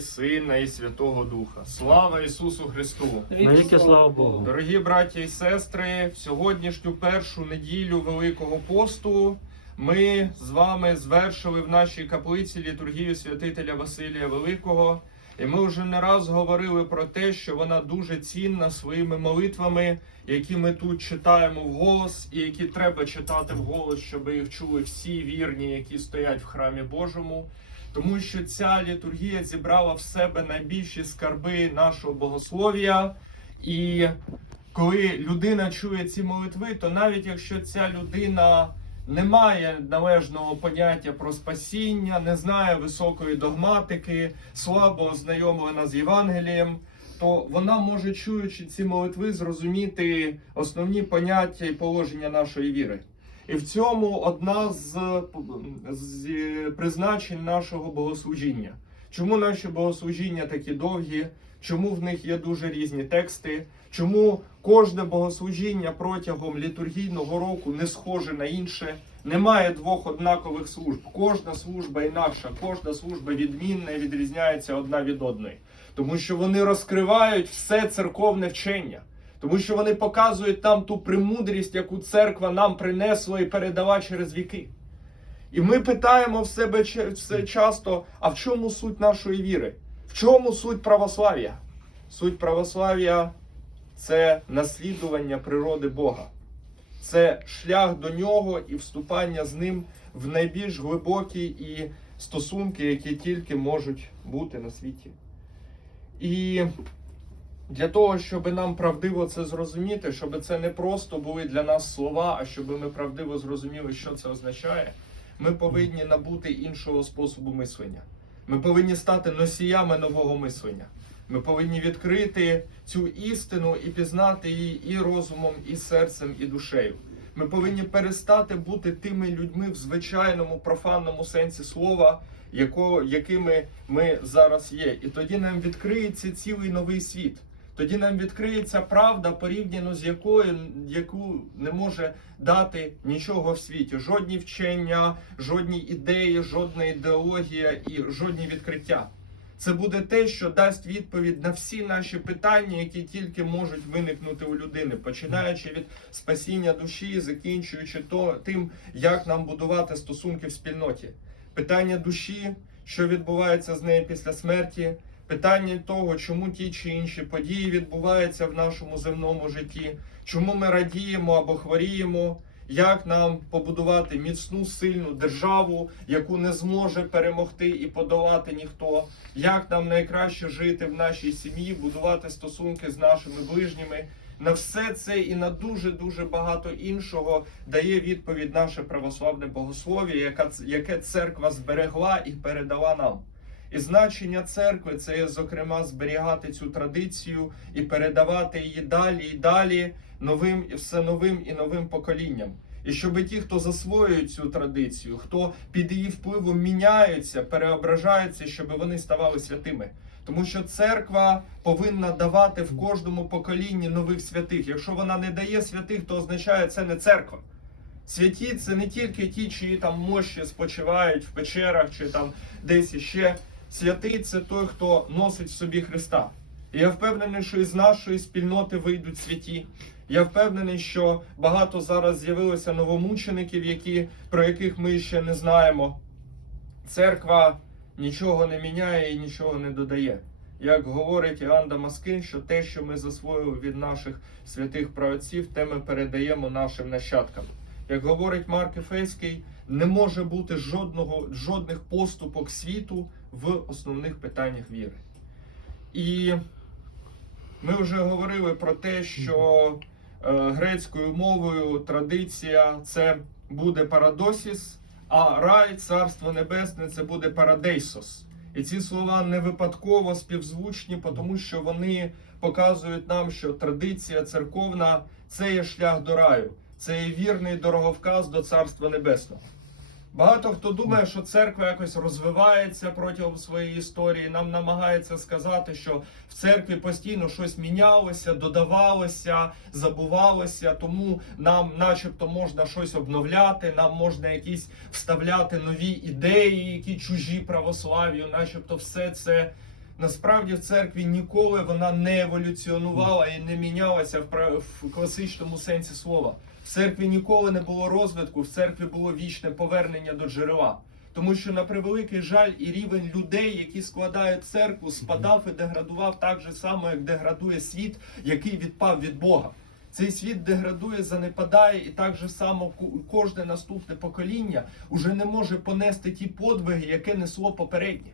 Сина і Святого Духа. Слава Ісусу Христу! Навіки слава Богу. Дорогі браті і сестри, в сьогоднішню першу неділю Великого посту ми з вами звершили в нашій каплиці літургію святителя Василія Великого. І ми вже не раз говорили про те, що вона дуже цінна своїми молитвами, які ми тут читаємо вголос, і які треба читати вголос, щоб їх чули всі вірні, які стоять в храмі Божому. Тому що ця літургія зібрала в себе найбільші скарби нашого богослов'я. І коли людина чує ці молитви, то навіть якщо ця людина не має належного поняття про спасіння, не знає високої догматики, слабо ознайомлена з Євангелієм, то вона може, чуючи ці молитви, зрозуміти основні поняття і положення нашої віри. І в цьому одна з, з призначень нашого богослужіння. Чому наші богослужіння такі довгі? Чому в них є дуже різні тексти? Чому кожне богослужіння протягом літургійного року не схоже на інше? Немає двох однакових служб. Кожна служба інакша, кожна служба відмінна і відрізняється одна від одної, тому що вони розкривають все церковне вчення. Тому що вони показують там ту премудрість, яку церква нам принесла і передала через віки. І ми питаємо в себе все часто: а в чому суть нашої віри? В чому суть православ'я? Суть православ'я це наслідування природи Бога, це шлях до нього і вступання з ним в найбільш глибокі і стосунки, які тільки можуть бути на світі. І для того, щоб нам правдиво це зрозуміти, щоб це не просто були для нас слова, а щоб ми правдиво зрозуміли, що це означає, ми повинні набути іншого способу мислення. Ми повинні стати носіями нового мислення. Ми повинні відкрити цю істину і пізнати її і розумом, і серцем, і душею. Ми повинні перестати бути тими людьми в звичайному профанному сенсі слова, яко, якими ми зараз є. І тоді нам відкриється цілий новий світ. Тоді нам відкриється правда, порівняно з якою яку не може дати нічого в світі. Жодні вчення, жодні ідеї, жодна ідеологія і жодні відкриття. Це буде те, що дасть відповідь на всі наші питання, які тільки можуть виникнути у людини, починаючи від спасіння душі, закінчуючи то тим, як нам будувати стосунки в спільноті. Питання душі, що відбувається з нею після смерті, питання того, чому ті чи інші події відбуваються в нашому земному житті, чому ми радіємо або хворіємо. Як нам побудувати міцну сильну державу, яку не зможе перемогти і подолати ніхто? Як нам найкраще жити в нашій сім'ї, будувати стосунки з нашими ближніми? На все це і на дуже дуже багато іншого дає відповідь наше православне богослов'я, яке церква зберегла і передала нам. І значення церкви це зокрема, зберігати цю традицію і передавати її далі і далі новим і все новим і новим поколінням. І щоб ті, хто засвоюють цю традицію, хто під її впливом міняються, переображаються, щоб вони ставали святими. Тому що церква повинна давати в кожному поколінні нових святих. Якщо вона не дає святих, то означає це не церква. Святі це не тільки ті, чиї там мощі спочивають в печерах чи там десь іще. Святий це той, хто носить в собі Христа. І я впевнений, що із нашої спільноти вийдуть святі. Я впевнений, що багато зараз з'явилося новомучеників, які, про яких ми ще не знаємо. Церква нічого не міняє і нічого не додає. Як говорить Іоанн Дамаскин, що те, що ми засвоїли від наших святих праотців, те ми передаємо нашим нащадкам. Як говорить Марк Ефеський, не може бути жодного, жодних поступок світу в основних питаннях віри. І ми вже говорили про те, що е, грецькою мовою традиція це буде парадосіс, а рай, царство небесне, це буде парадейсос. І ці слова не випадково співзвучні, тому що вони показують нам, що традиція церковна це є шлях до раю, це є вірний дороговказ до царства небесного. Багато хто думає, що церква якось розвивається протягом своєї історії. Нам намагається сказати, що в церкві постійно щось мінялося, додавалося, забувалося. Тому нам, начебто, можна щось обновляти, нам можна якісь вставляти нові ідеї, які чужі православ'ю, начебто, все це Насправді в церкві ніколи вона не еволюціонувала і не мінялася в, класичному сенсі слова. В церкві ніколи не було розвитку, в церкві було вічне повернення до джерела. Тому що на превеликий жаль і рівень людей, які складають церкву, спадав і деградував так же само, як деградує світ, який відпав від Бога. Цей світ деградує, занепадає, і так же само кожне наступне покоління уже не може понести ті подвиги, яке несло попереднє.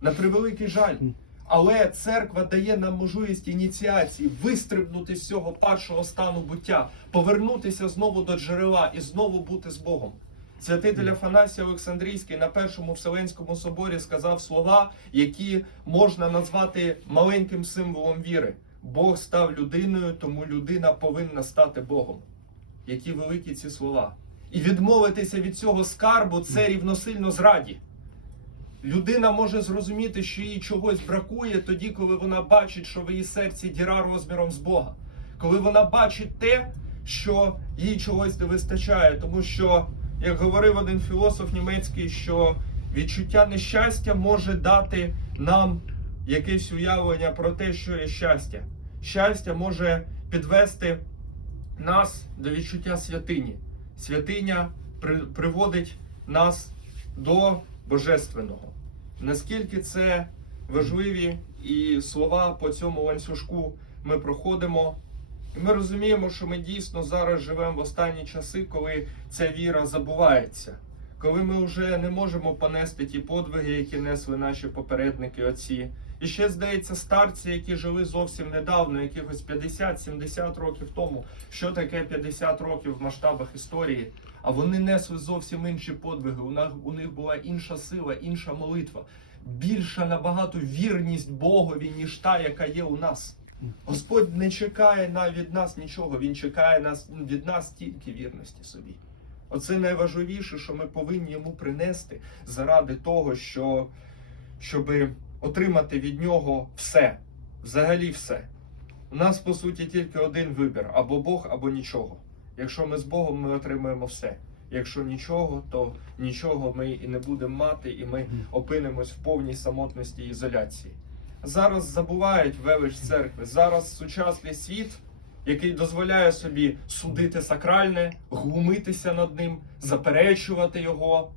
На превеликий жаль. Але церква дає нам можливість ініціації вистрибнути з цього падшого стану буття, повернутися знову до джерела і знову бути з Богом. Святитель Афанасій Олександрійський на першому Вселенському соборі сказав слова, які можна назвати маленьким символом віри. Бог став людиною, тому людина повинна стати Богом. Які великі ці слова. І відмовитися від цього скарбу це рівносильно зраді. Людина може зрозуміти, що їй чогось бракує тоді, коли вона бачить, що в її серці діра розміром з Бога. Коли вона бачить те, що їй чогось не вистачає. Тому що, як говорив один філософ німецький, що відчуття нещастя може дати нам якесь уявлення про те, що є щастя. Щастя може підвести нас до відчуття святині. Святиня при- приводить нас до божественного. Наскільки це важливі і слова по цьому ланцюжку ми проходимо. І ми розуміємо, що ми дійсно зараз живемо в останні часи, коли ця віра забувається, коли ми вже не можемо понести ті подвиги, які несли наші попередники отці. І ще здається, старці, які жили зовсім недавно, якихось 50-70 років тому. Що таке 50 років в масштабах історії? А вони несли зовсім інші подвиги. У них, у них була інша сила, інша молитва, більша набагато вірність Богові, ніж та, яка є у нас. Господь не чекає на від нас нічого, Він чекає нас від нас тільки вірності собі. Оце найважливіше, що ми повинні йому принести заради того, що, щоб отримати від нього все, взагалі все. У нас по суті тільки один вибір: або Бог, або нічого. Якщо ми з Богом, ми отримаємо все. Якщо нічого, то нічого ми і не будемо мати, і ми опинимось в повній самотності і ізоляції. Зараз забувають велич церкви. Зараз сучасний світ, який дозволяє собі судити сакральне, глумитися над ним, заперечувати його,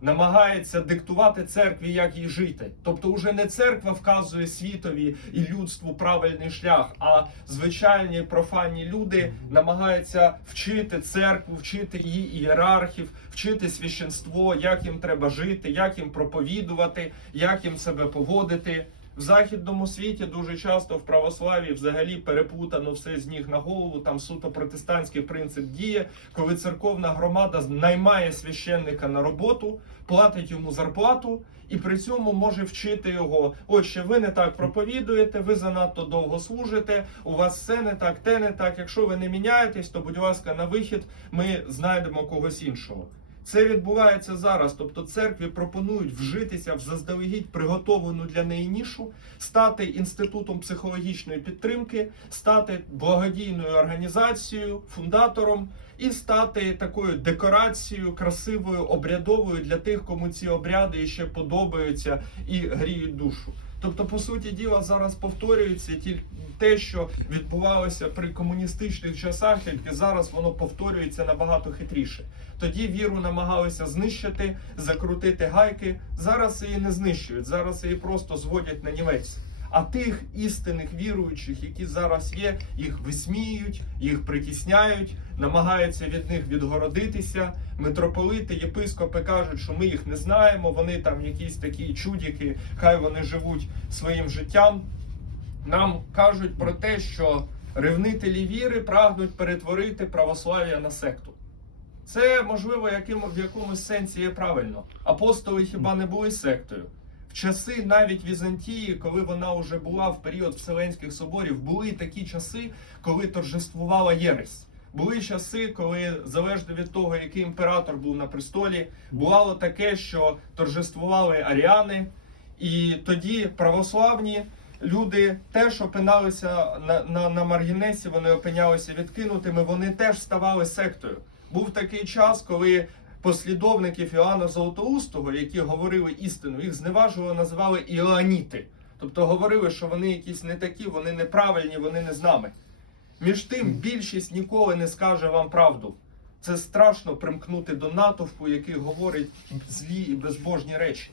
намагається диктувати церкві, як їй жити. Тобто, уже не церква вказує світові і людству правильний шлях, а звичайні профанні люди намагаються вчити церкву, вчити її ієрархів, вчити священство, як їм треба жити, як їм проповідувати, як їм себе поводити. В західному світі дуже часто в православі взагалі переплутано все з ніг на голову. Там суто протестантський принцип діє, коли церковна громада наймає священника на роботу, платить йому зарплату і при цьому може вчити його. Отже, ви не так проповідуєте, ви занадто довго служите. У вас все не так, те не так. Якщо ви не міняєтесь, то будь ласка, на вихід ми знайдемо когось іншого. Це відбувається зараз. Тобто церкві пропонують вжитися в заздалегідь приготовану для неї нішу, стати інститутом психологічної підтримки, стати благодійною організацією, фундатором і стати такою декорацією, красивою, обрядовою для тих, кому ці обряди ще подобаються і гріють душу. Тобто, по суті діла, зараз повторюється тільки те, що відбувалося при комуністичних часах, тільки зараз воно повторюється набагато хитріше. Тоді віру намагалися знищити, закрутити гайки. Зараз її не знищують, зараз її просто зводять на німець. А тих істинних віруючих, які зараз є, їх висміюють, їх притісняють, намагаються від них відгородитися. Митрополити, єпископи кажуть, що ми їх не знаємо. Вони там якісь такі чудіки, хай вони живуть своїм життям. Нам кажуть про те, що ревнителі віри прагнуть перетворити православ'я на секту. Це можливо яким, в якомусь сенсі є правильно. Апостоли хіба не були сектою? Часи навіть Візантії, коли вона вже була в період Вселенських соборів, були такі часи, коли торжествувала єресь. Були часи, коли залежно від того, який імператор був на престолі, бувало таке, що торжествували аріани, і тоді православні люди теж опиналися на, на, на маргінесі, вони опинялися відкинутими, вони теж ставали сектою. Був такий час, коли послідовників Іоанна Золотоустого, які говорили істину, їх зневажливо називали іоаніти. Тобто говорили, що вони якісь не такі, вони неправильні, вони не з нами. Між тим, більшість ніколи не скаже вам правду. Це страшно примкнути до натовпу, який говорить злі і безбожні речі.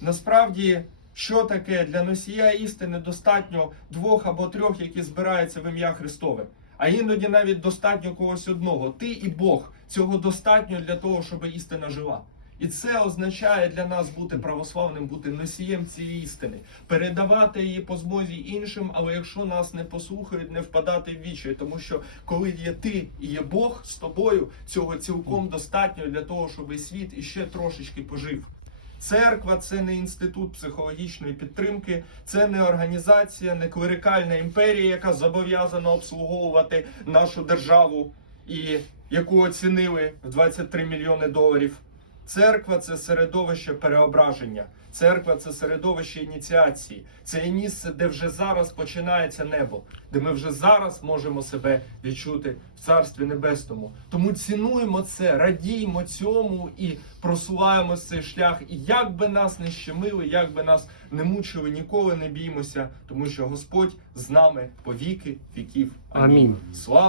Насправді, що таке для носія істини достатньо двох або трьох, які збираються в ім'я Христове. А іноді навіть достатньо когось одного. Ти і Бог. Цього достатньо для того, щоб істина жила. І це означає для нас бути православним, бути носієм цієї істини, передавати її по змозі іншим, але якщо нас не послухають, не впадати в вічі, тому що коли є ти і є Бог з тобою, цього цілком достатньо для того, щоб світ іще трошечки пожив. Церква це не інститут психологічної підтримки, це не організація, не клерикальна імперія, яка зобов'язана обслуговувати нашу державу і яку оцінили в 23 мільйони доларів. Церква це середовище переображення. Церква це середовище ініціації. Це є місце, де вже зараз починається небо, де ми вже зараз можемо себе відчути в Царстві Небесному. Тому цінуємо це, радіймо цьому і просуваємо цей шлях. І як би нас не щемили, як би нас не мучили, ніколи не біймося, тому що Господь з нами по віки віків. Амінь. Слава!